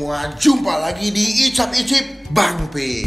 semua, jumpa lagi di Icap Icip Bang P.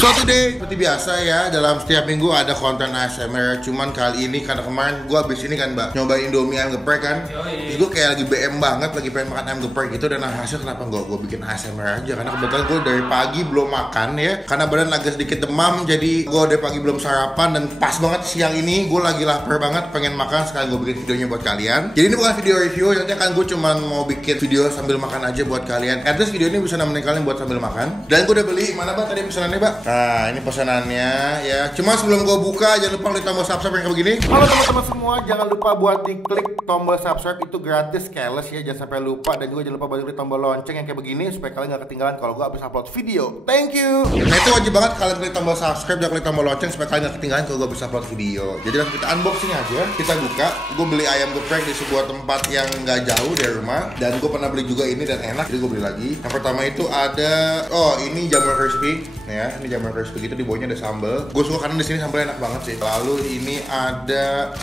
So today, seperti biasa ya, dalam setiap minggu ada konten ASMR. Cuman kali ini, karena kemarin gue abis ini kan mbak, nyobain Indomie ayam geprek kan. Terus gue kayak lagi BM banget, lagi pengen makan ayam geprek gitu. Dan hasil kenapa gue bikin ASMR aja. Karena kebetulan gue dari pagi belum makan ya. Karena badan agak sedikit demam, jadi gue dari pagi belum sarapan. Dan pas banget siang ini, gue lagi lapar banget, pengen makan. Sekali gue bikin videonya buat kalian. Jadi ini bukan video review, nanti kan gue cuman mau bikin video sambil makan aja buat kalian. At least video ini bisa nemenin kalian buat sambil makan. Dan gue udah beli, mana bang tadi pesanannya bang? Nah, ini pesanannya ya. Cuma sebelum gue buka, jangan lupa klik tombol subscribe yang kayak begini. Halo teman-teman semua, jangan lupa buat diklik tombol subscribe, itu gratis, keles ya, jangan sampai lupa. Dan juga jangan lupa buat klik tombol lonceng yang kayak begini supaya kalian gak ketinggalan kalau gue habis upload video. Thank you. Nah itu wajib banget kalian klik tombol subscribe dan klik tombol lonceng supaya kalian gak ketinggalan kalau gue habis upload video. Jadi langsung kita unboxing aja, kita buka. Gue beli ayam geprek di sebuah tempat yang gak jauh dari rumah, dan gue pernah beli juga ini dan enak, jadi gue beli lagi. Yang pertama itu ada, oh ini jamur crispy ya, ini jamur crispy gitu, di bawahnya ada sambal. Gue suka karena di sini sambalnya enak banget sih. Lalu ini ada,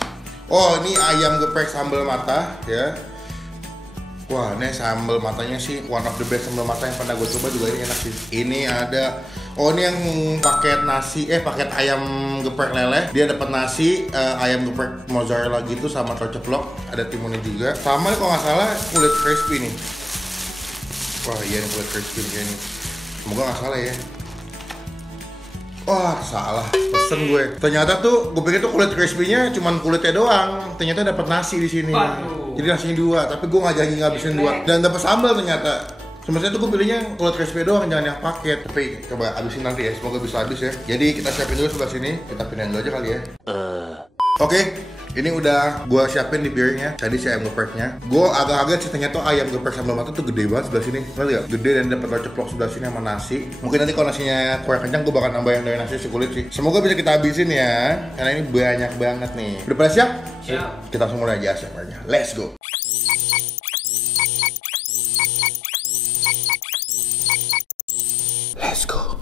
oh ini ayam geprek sambal mata ya. Wah, ini sambal matanya sih one of the best sambal mata yang pernah gue coba, juga ini enak sih. Ini ada, oh ini yang paket nasi, paket ayam geprek leleh. Dia dapat nasi, ayam geprek mozzarella gitu sama telur ceplok, ada timunnya juga. Sama kalau nggak salah kulit crispy nih. Wah iya nih kulit crispy kayak ini. Semoga nggak salah ya. Wah salah, pesen gue. Ternyata tuh gue pikir tuh kulit crispy-nya cuman kulitnya doang. Ternyata dapat nasi di sini. Jadi nasinya dua, tapi gue nggak jadi ngabisin dua. Dan dapat sambal ternyata. Sebenarnya tuh gue pilihnya kulit crispy doang, jangan yang paket. Tapi coba habisin nanti ya, semoga bisa habis ya. Jadi kita siapin dulu sebelah sini, kita pindahin dulu aja kali ya. Oke. Ini udah gue siapin di piringnya. Tadi si ayam gepreknya. Gue agak-agak sih ternyata ayam geprek sambal mata tuh gede banget sebelah sini. Lihat ya, gede, dan dapat telur ceplok sebelah sini sama nasi. Mungkin nanti kalau nasinya kurang kencang, gue bakal nambah yang dari nasi si kulit sih. Semoga bisa kita habisin ya, karena ini banyak banget nih. Udah pada siap? Siap. Kita langsung mulai aja ASMR-nya. Let's go. Let's go.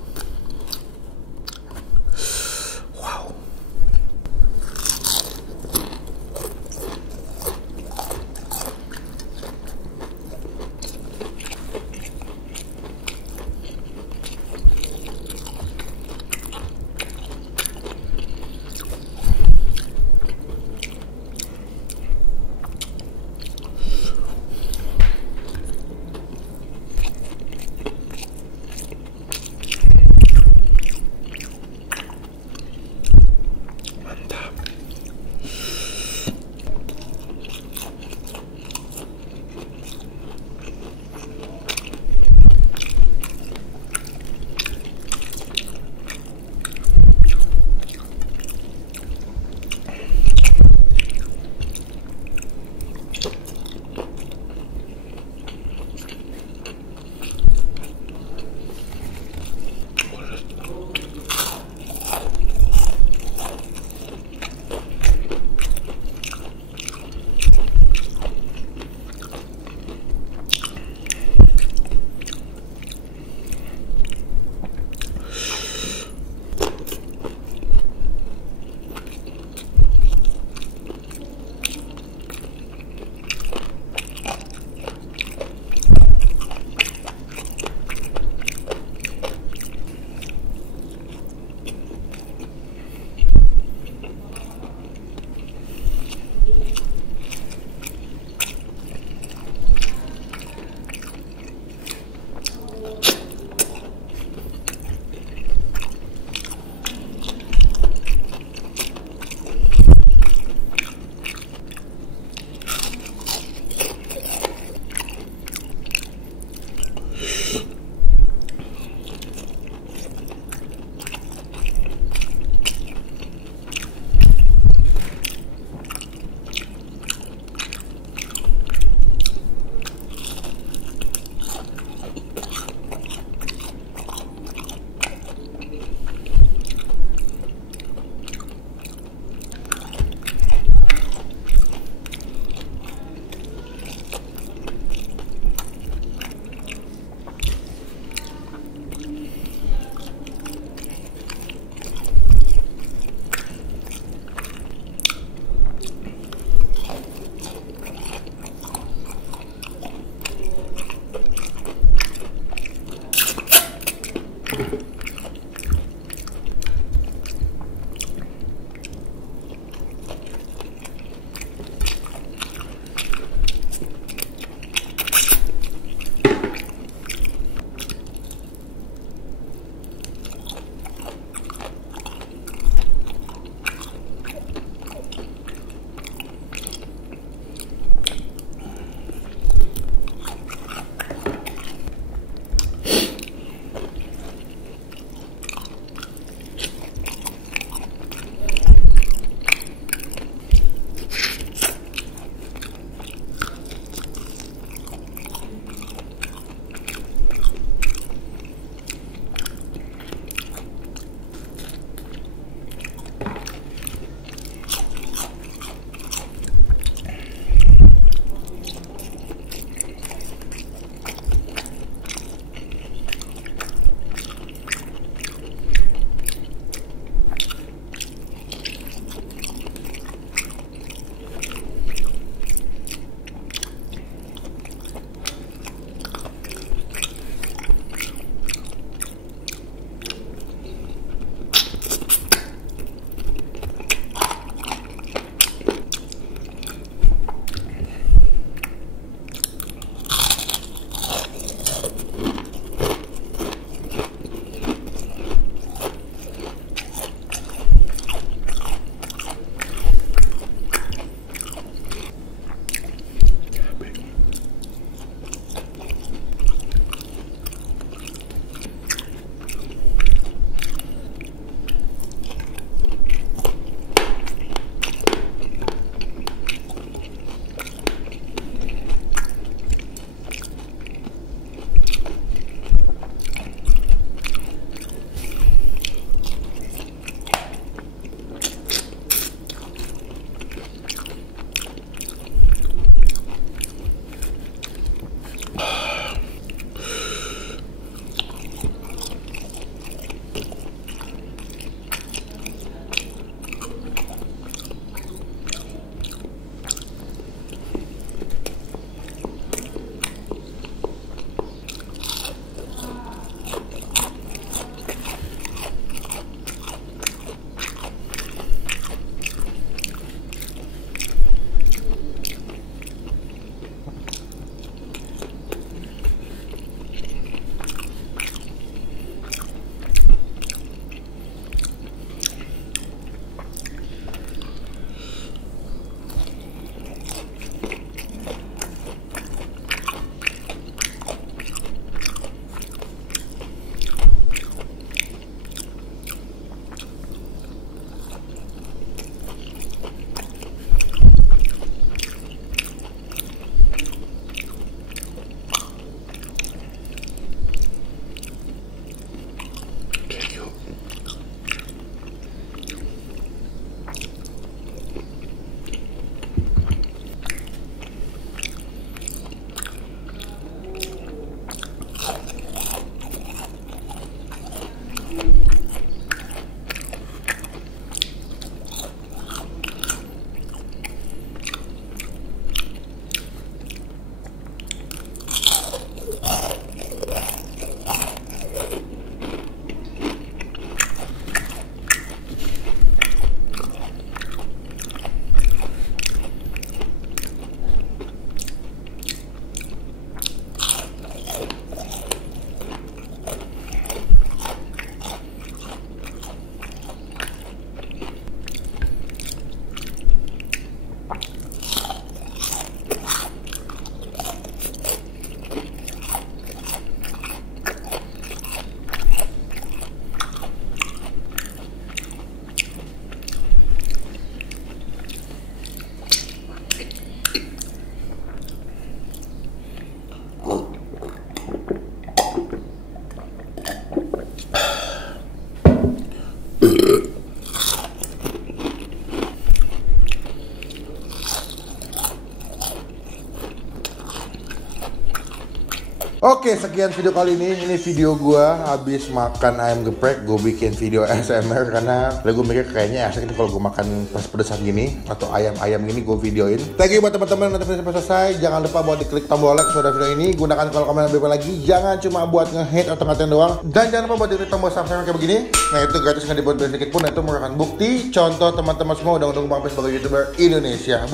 Oke, sekian video kali ini. Ini video gua habis makan ayam geprek. Gue bikin video ASMR karena gue mikir kayaknya asik nih kalau gue makan pas pedesan gini atau ayam-ayam gini gue videoin. Thank you buat teman-teman yang nonton sampai selesai. Jangan lupa buat diklik tombol like sudah video ini. Gunakan kalau komen lebih lagi. Jangan cuma buat nge-hate atau ngatain doang. Dan jangan lupa buat diklik tombol subscribe kayak begini. Nah itu gratis, nggak dibuat sedikit pun. Nah, itu merupakan bukti contoh teman-teman semua udah mendukung Bang Pi sebagai YouTuber Indonesia.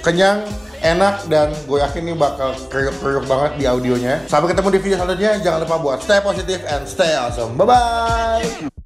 Kenyang, enak, dan gue yakin ini bakal kriuk-kriuk banget di audionya. Sampai ketemu di video selanjutnya. Jangan lupa buat stay positive and stay awesome. Bye-bye.